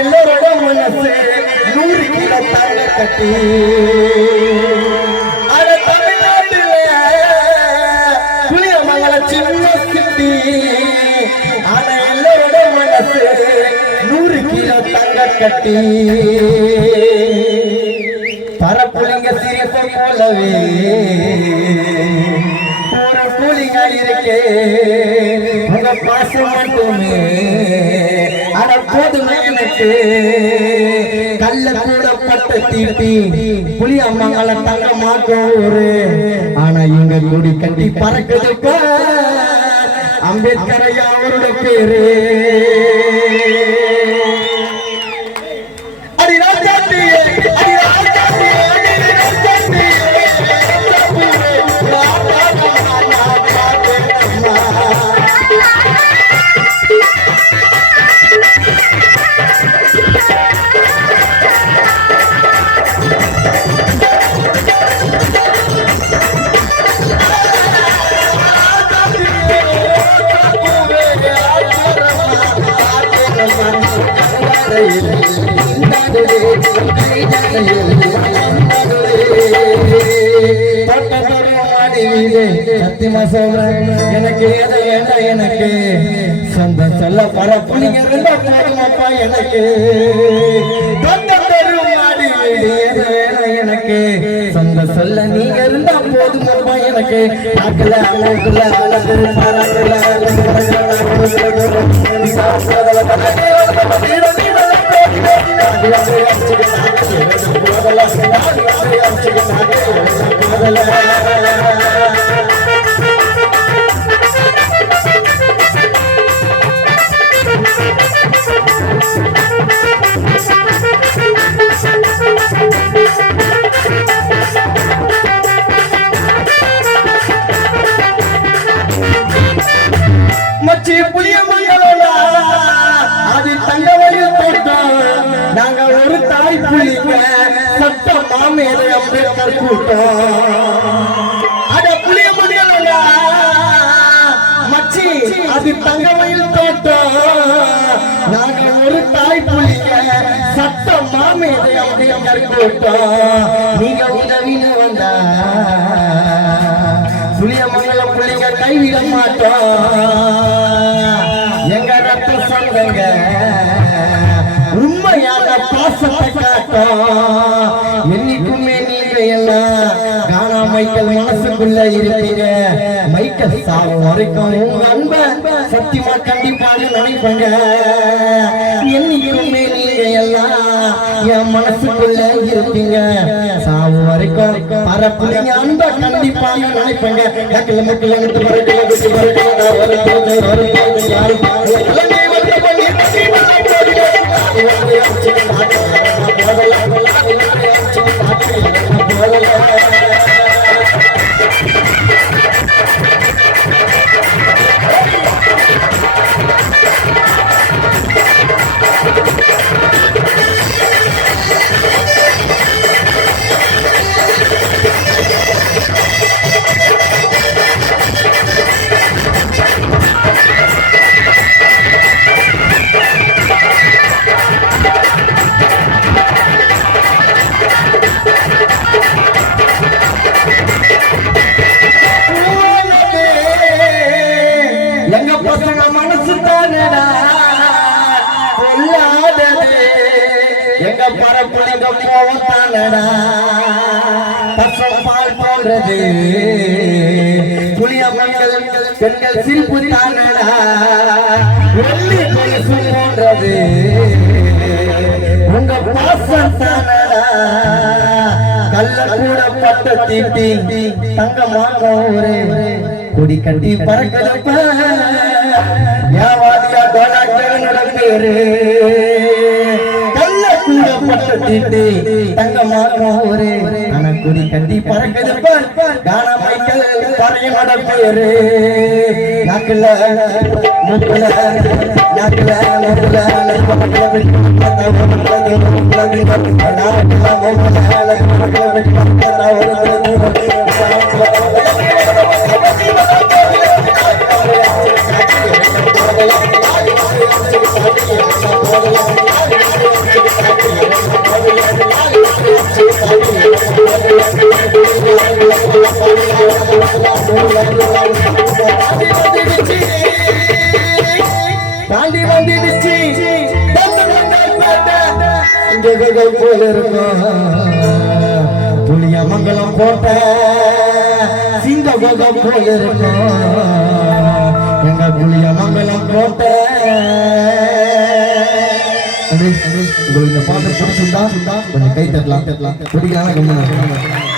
எல்லோரோட மனசு 100 கிலோ தங்க கட்டி தமிழ்நாட்டில் புளியமங்கல சின்ன சிட்டி ஆனா எல்லோரோட மனசு 100 கிலோ தங்க கட்டி பரப்புலிங்க சிரிப்ப போலவே ஒரு புலிங்க இருக்கே உங்க பாசம் மட்டுமே ஆனா போதுமே எனக்கு கல்ல கூட பட்ட தீட்டி புளியம்மங்கள தங்க மாட்டோரு ஆனா இங்க கூடி கட்டி பறக்குது அம்பேத்கர் ஐயா அவரோட பேரு சத்தியமா சொல்றேன் எனக்கு எதை வேண்டாம் எனக்கு சொந்த சொல்ல பரப்புலிங்க எனக்கு எனக்கு சொந்த சொல்ல நீங்க இருந்தா போதுமப்பா எனக்கு ஆக்கல அழகுல அழகு பாராட்டுல மச்சி புளியமங்கல அது தங்கவயல் தோட்டம் நாங்க ஒரு தாய் புலிங்க சட்ட மாமேதை அம்பேத்கர் கூட்டம் அட புளியமங்கல மச்சி அது தங்கவயல் தோட்டம் நாங்க ஒரு தாய் புலிங்க சட்ட மாமேதை அம்பேத்கர் கூட்டம் நீங்க உதவின்னு வந்தா புளியமங்கல புள்ளிங்க கைவிட மாட்டோம் எங்க ரத்த சொந்தங்க உண்மையான பாசத்தை காட்டும் என்னைக்குமே நீங்க எல்லாம் காணா மைக்கேல் மனசுக்குள்ள இருப்பீங்க மைக்கேல் சாவும் வரைக்கும் உங்க அன்ப சத்தியமா கண்டிப்பாக நினைப்பங்க என்னைக்குமே நீங்க எல்லாம் என் மனசுக்குள்ள இருப்பீங்க சாவு வரைக்கும் பரப்புலிங்க அன்ப கண்டிப்பாக நினைப்பங்க மக்கள் மக்கள் எடுத்து எங்க பரப்புலிங்க போவத்தானடா பசம் பால் போன்றது புளியமங்கள் பெண்கள் சிரிப்பு தானடா வெள்ளி கொலுசு போன்றது உங்க பாசம் தானடா கல்ல கூட பட்ட தீட்டி தங்கமாக ஒரு கொடி கட்டி பறக்கிறப்ப யாவாதியா கோலாக்கனோட பேரு கல்ல கூட பட்ட தீட்டி தங்கமாக ஒரு கொடி கட்டி பறக்கிறப்ப கானா மைக்கேல் பறையனோட பேரு நாக்குல முக்குல நாக்குல முக்குல தாண்டி வந்துடுச்சு போல இருக்கும் புளியமங்கலம் போட்ட சிங்க போகம் போல இருக்கும் எங்க புளியமங்கலம் போட்ட உங்களுக்கு இந்த பாட்டு பிடிச்சிருந்தா கொஞ்சம் கை தட்டலாம் பிடிக்கலாம்